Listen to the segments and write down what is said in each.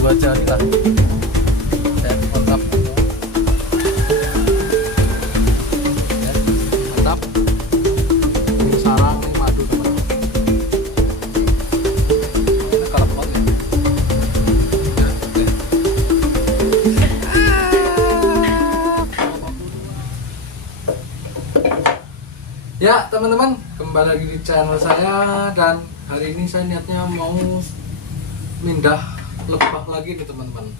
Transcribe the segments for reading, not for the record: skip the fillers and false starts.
2 jari lah. Mantap. Ya, mantap. Ini sarang, ini madu teman-teman. Ini kalau potnya. Ya teman-teman, kembali lagi di channel saya, dan hari ini saya niatnya mau mindah lebah lagi nih teman-teman.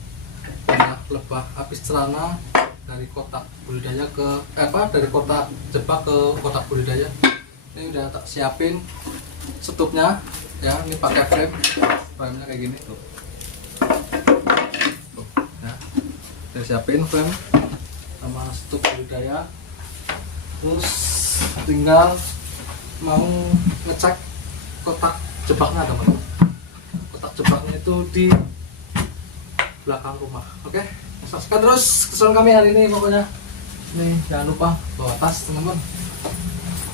Pindah lebah apis cerana dari kotak budidaya ke dari kotak jebak ke kotak budidaya. Ini udah tak siapin setupnya ya, ini pakai frame-nya kayak gini tuh. Tuh ya. Saya siapin frame sama setup budidaya. Terus tinggal mau ngecek kotak jebaknya teman-teman. Kotak jebaknya itu di belakang rumah. Oke, saksikan terus keseruan kami hari ini pokoknya. Nih jangan lupa bawa tas teman-teman.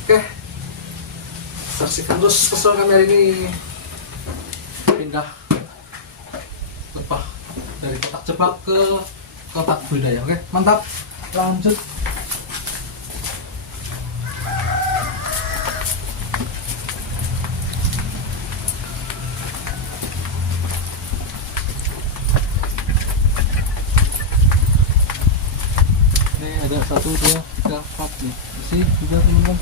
Oke, saksikan terus keseruan kami hari ini. Pindah lebah dari kotak jebak ke kotak budidaya. Oke, mantap. Lanjut. Ada 1, 2, 3, 4 nih. Bersih juga teman-teman.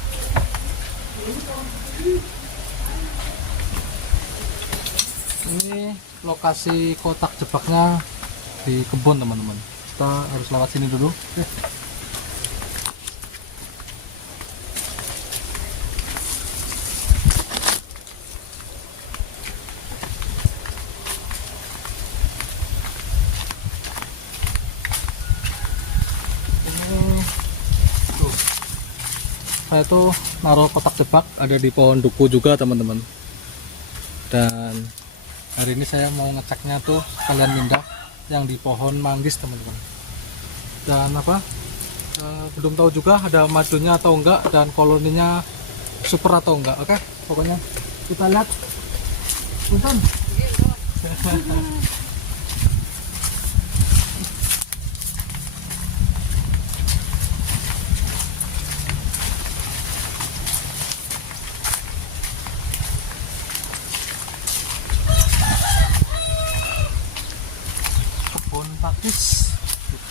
Ini lokasi kotak jebaknya di kebun teman-teman. Kita harus lewat sini dulu. Oke. Saya tuh naruh kotak jebak ada di pohon duku juga teman-teman, dan hari ini saya mau ngeceknya tuh kalian mindah yang di pohon manggis teman-teman. Dan belum tahu juga ada madunya atau enggak, dan koloninya super atau enggak. Oke, pokoknya kita lihat. Punten.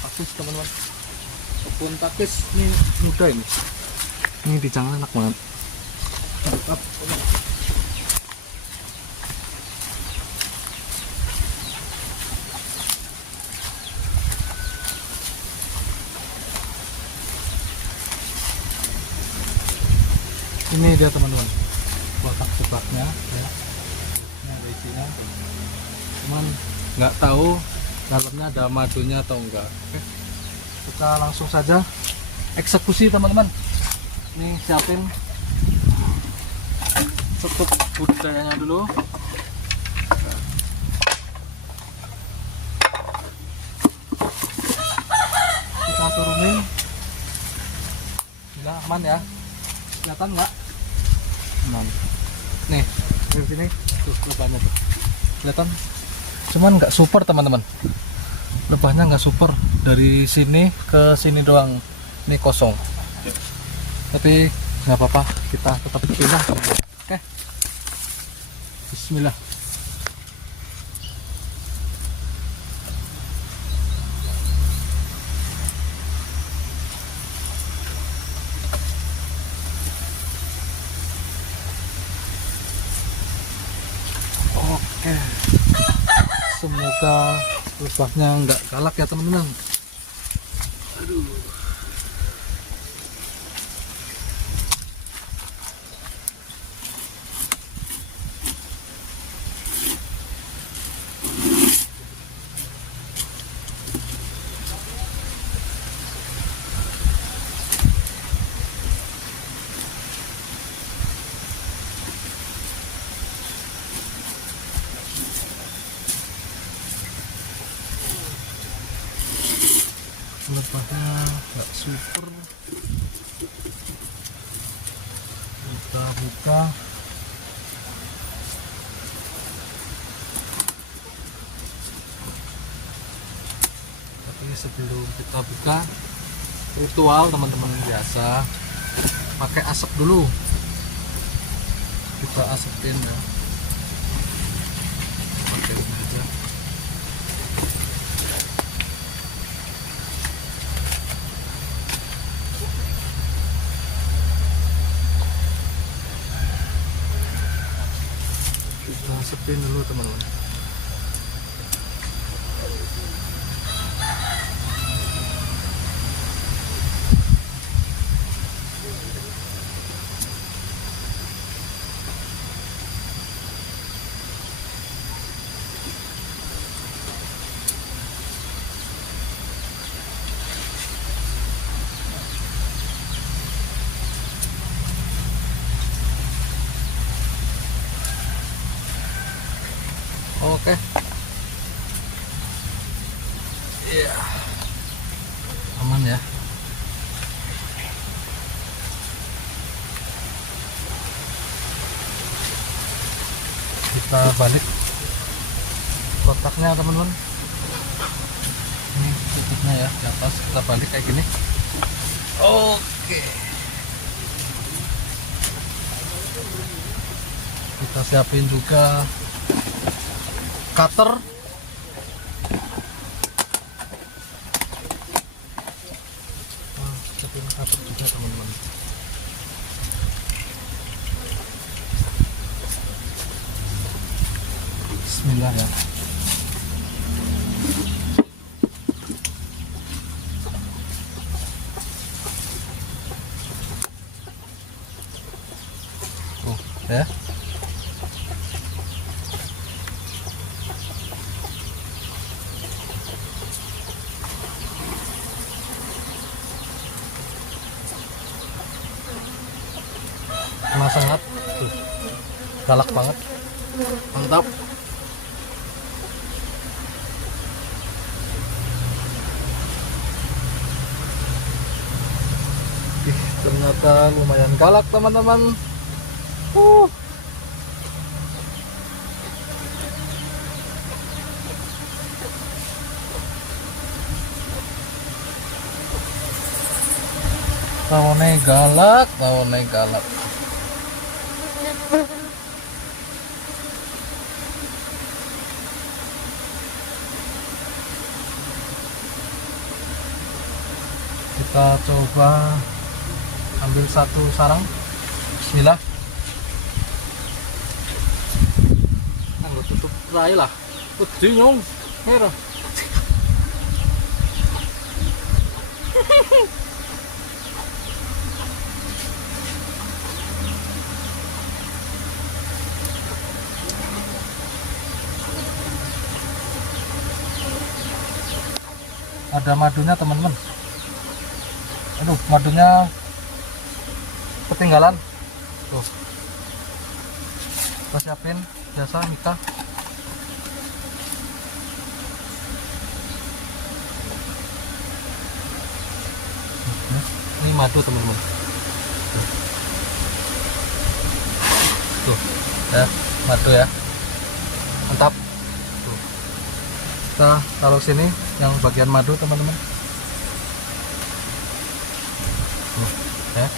Pakis teman-teman, kebun pakis ini muda ini dijangkau enak banget. Mantap. Ini dia teman-teman kotak jebaknya ya. Ini ada isinya, cuman nggak tahu dalamnya ada madunya atau enggak. Oke, kita langsung saja eksekusi teman-teman. Nih siapin setup budidayanya dulu. Kita turunin. Bila aman ya, kelihatan nggak? Aman. Nih dari sini tuh lebahnya tuh kelihatan, cuman nggak super teman-teman. Lebahnya nggak super, dari sini ke sini doang ini kosong, tapi nggak apa-apa, kita tetap pindah. Oke, bismillah. Oke, semoga lebahnya nggak galak ya teman-teman. Aduh. Lebahnya nggak super, kita buka. Oke, Ini sebelum kita buka, ritual teman-teman biasa pakai asap dulu. Kita asapin ya, pakai ini aja. Kita asapin dulu teman-teman. Oke. Iya. Aman ya. Kita balik kotaknya teman-teman. Ini tutupnya ya di atas, kita balik kayak gini. Oke. Kita siapin juga cutter. Siapin cutter juga teman-teman. Bismillah ya. Tuh ya. Panas banget, tuh, galak banget, mantap. Ternyata lumayan galak teman-teman. Tahunnya galak, tahunnya galak. Kita coba ambil satu sarang. Bismillah. Nah, tutup terakhir lah. Nyong merah. Ada madunya teman-teman. Aduh, madunya ketinggalan. Tuh. Kita siapin biasa Mika. Ini madu teman-teman. Tuh, ya, madu ya. Mantap. Tuh. Kita taruh sini yang bagian madu teman-teman. Ya.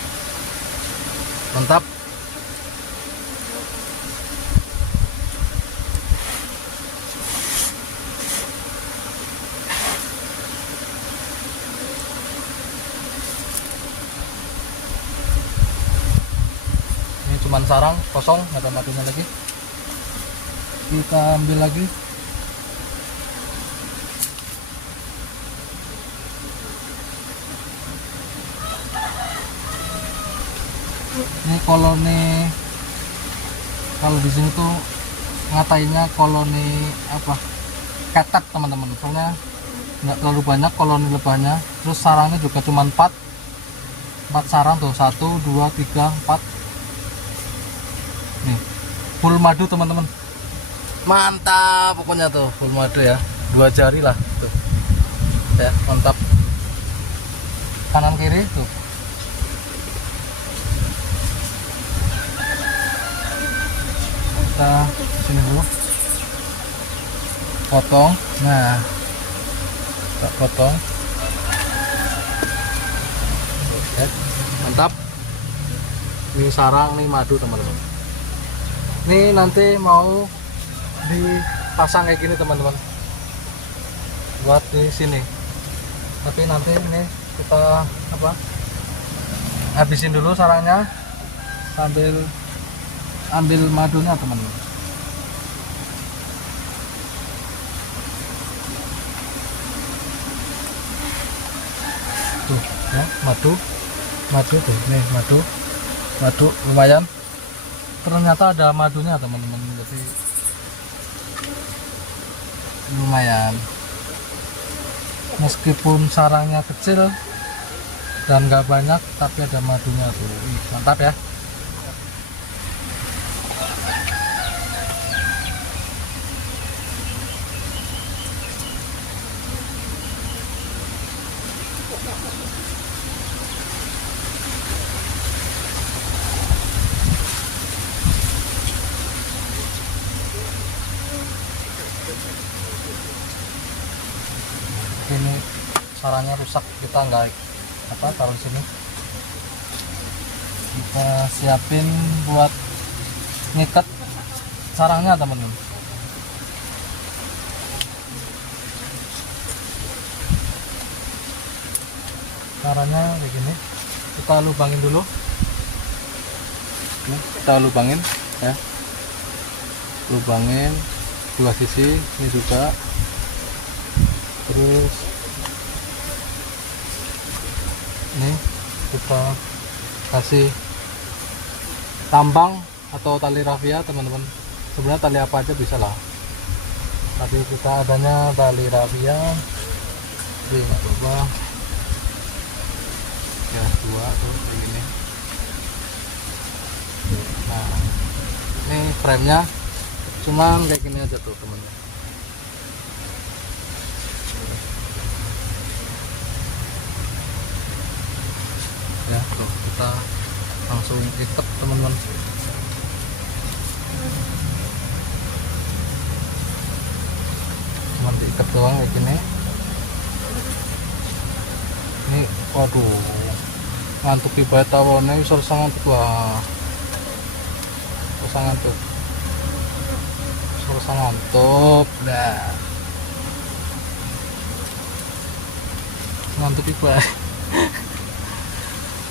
Mantap. Ini cuman sarang kosong, nggak ada madunya lagi. Kita ambil lagi. Ini koloni, kalau di sini tuh ngatainnya koloni apa, ketek teman-teman. Soalnya nggak terlalu banyak koloni lebahnya. Terus sarangnya juga cuma 4 sarang tuh, 1 2 3 4. Nih full madu teman-teman, mantap pokoknya tuh, full madu ya, 2 jari lah tuh ya, mantap. Kanan kiri tuh. Kita sini dulu potong. Nah, kita kita potong. Oke, mantap. Ini sarang, nih madu teman-teman. Ini nanti mau dipasang kayak gini teman-teman, buat di sini. Tapi nanti ini kita habisin dulu sarangnya sambil ambil madunya teman-teman. Tuh ya, madu tuh, nih madu lumayan, ternyata ada madunya teman-teman, jadi lumayan. Meskipun sarangnya kecil dan nggak banyak, tapi ada madunya tuh. Mantap ya. Ini sarangnya rusak, kita nggak taruh di sini. Kita siapin buat ngikat sarangnya teman-teman. Caranya kayak gini, kita lubangin dulu. Kita lubangin ya, lubangin dua sisi ini juga. Terus ini kita kasih tambang atau tali rafia teman-teman, sebenarnya tali apa aja bisa lah, tapi kita adanya tali rafia. Jadi coba ya, dua tuh begini. Nah ini frame-nya cuman kayak gini aja tuh teman-teman. Ya tuh, kita langsung ikat teman-teman. Cuman diikat doang kayak gini. Ini waduh, ngantuk di bata warnanya bisa ngantuk. Wah, bisa ngantuk, bisa ngantuk dah, ngantuk ibu.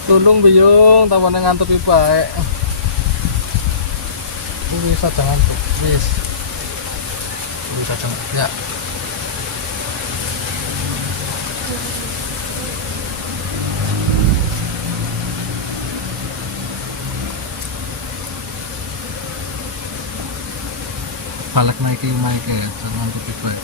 Tulung biyung tawane ngantuk bae. Bisa jangan tuh. Bisa jangan. Ya. Balik naik ya, jangan ngantuk bae.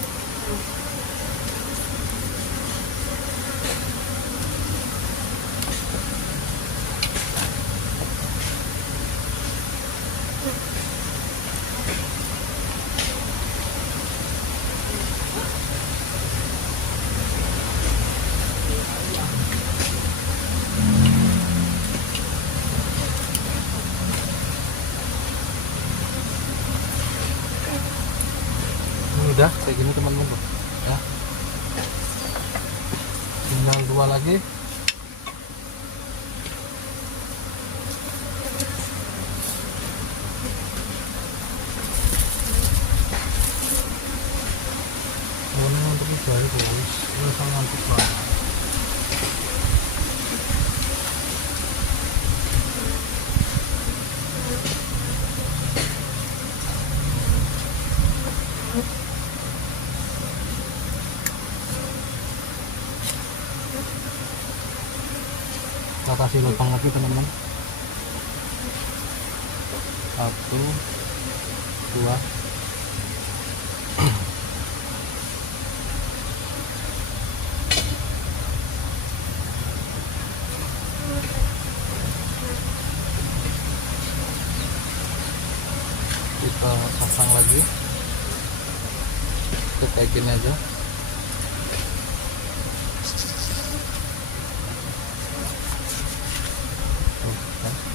Udah kayak gini teman-teman ya, tinggal dua lagi. Ini untuk jari bos, ini sangat ngantuk banget. Kita kasih lubang lagi teman-teman, 1 2. Kita pasang lagi kayak gini aja.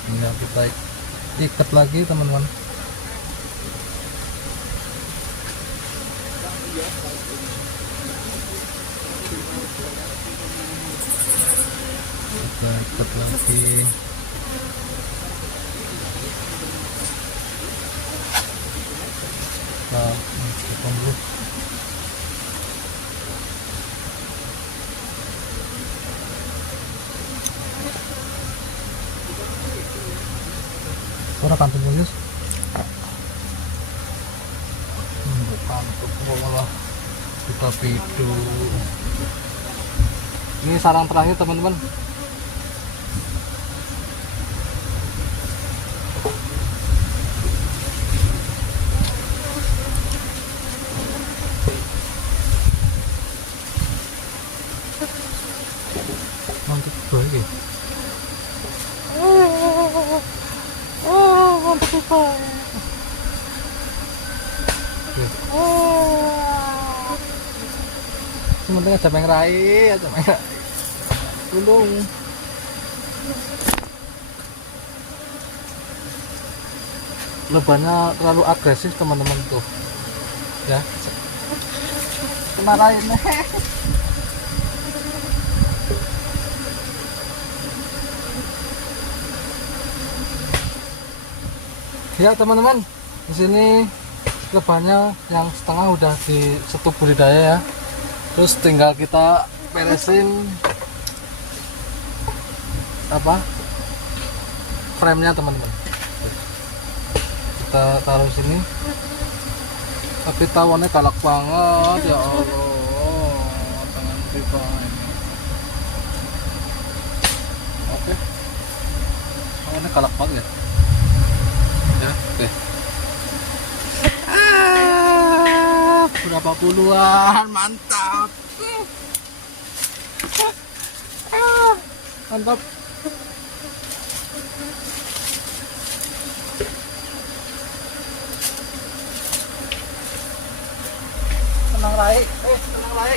Tinggal kita ikat lagi teman-teman. Dapat lagi. Nah, tunggu. Orang kantor Yus. Bukan malah kita pidu. Ini sarang terakhir teman-teman. Mantap lagi. Mantap kita. Sementara aja mengrai, aja mengrai. Tulung. Lebannya terlalu agresif teman-teman tuh. Ya. Kemarahin. Ya teman-teman, di sini lebannya yang setengah udah di setup budidaya ya. Terus tinggal kita beresin apa frame-nya teman-teman. Kita taruh sini. Tapi tawonnya galak banget ya Allah. Tangan tiba ini. Oke. Tawonnya galak banget. Ya, oke. Berapa puluhan, mantap. Mantap. Tenang Rai, tenang Rai.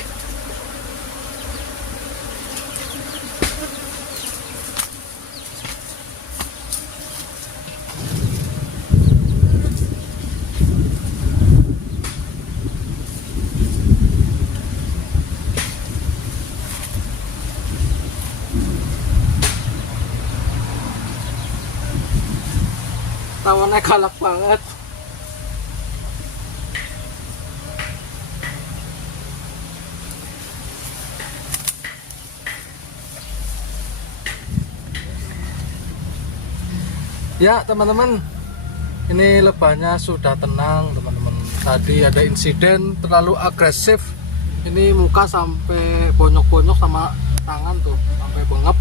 Tawonnya galak banget. Ya teman-teman, ini lebannya sudah tenang teman-teman. Tadi ada insiden terlalu agresif. Ini muka sampai bonyok-bonyok sama tangan tuh, sampai bengap.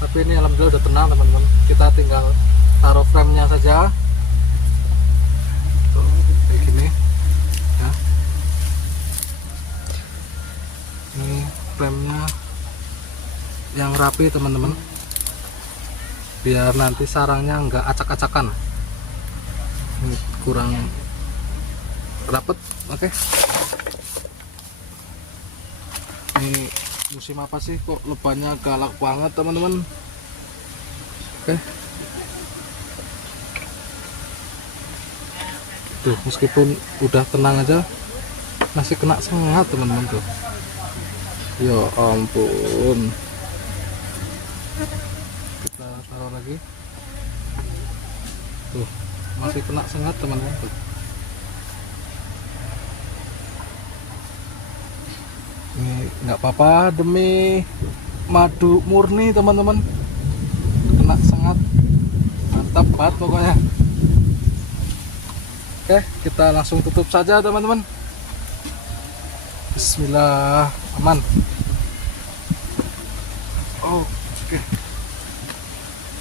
Tapi ini alhamdulillah udah tenang teman-teman. Kita tinggal taruh frame-nya saja. Tuh, kayak gini ya. Ini frame-nya yang rapi teman-teman, biar nanti sarangnya nggak acak-acakan. Ini kurang rapet. Oke. Ini musim apa sih kok lebannya galak banget teman-teman? Oke. Tuh, meskipun udah tenang aja masih kena sengat teman-teman tuh. Ya ampun. Kita taruh lagi. Tuh, masih kena sengat teman-teman tuh. Ini nggak apa-apa demi madu murni teman-teman. Kena sengat. Mantap banget pokoknya. Oke, kita langsung tutup saja teman-teman. Bismillah, aman. Oh, oke.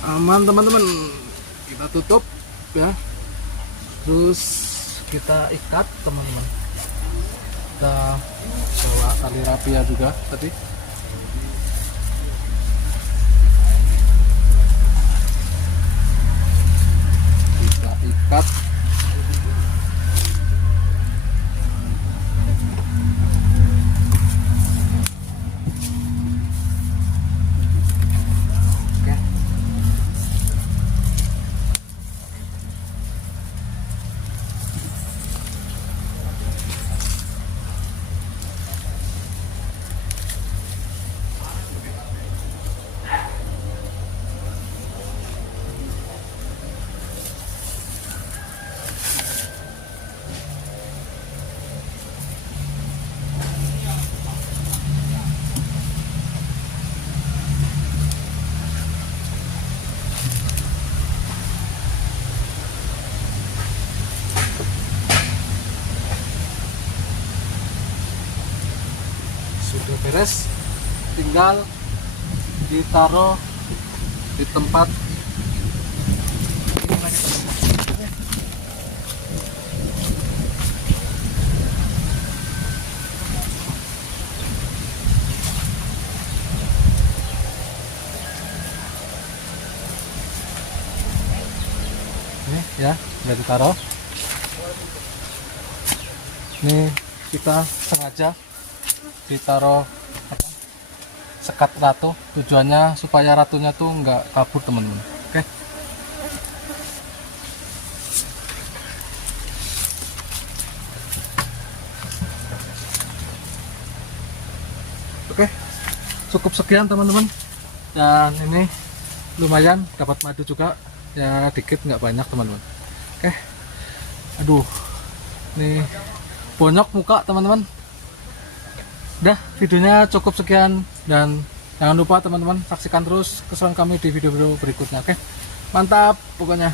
Aman teman-teman. Kita tutup ya. Terus kita ikat teman-teman. Kita bawa tali rapia juga tadi. Kita ikat. sudah beres, tinggal ditaruh di tempat ini lagi, teman-teman. Ini ya, udah ditaruh. Ini kita sengaja ditaruh sekat ratu, tujuannya supaya ratunya tuh nggak kabur, teman-teman. Oke. Oke, cukup sekian teman-teman. Dan ini lumayan dapat madu juga, ya dikit nggak banyak teman-teman. Oke, aduh, nih bonyok muka teman-teman. Udah, videonya cukup sekian, dan jangan lupa teman-teman saksikan terus keseruan kami di video-video berikutnya. Oke, mantap pokoknya.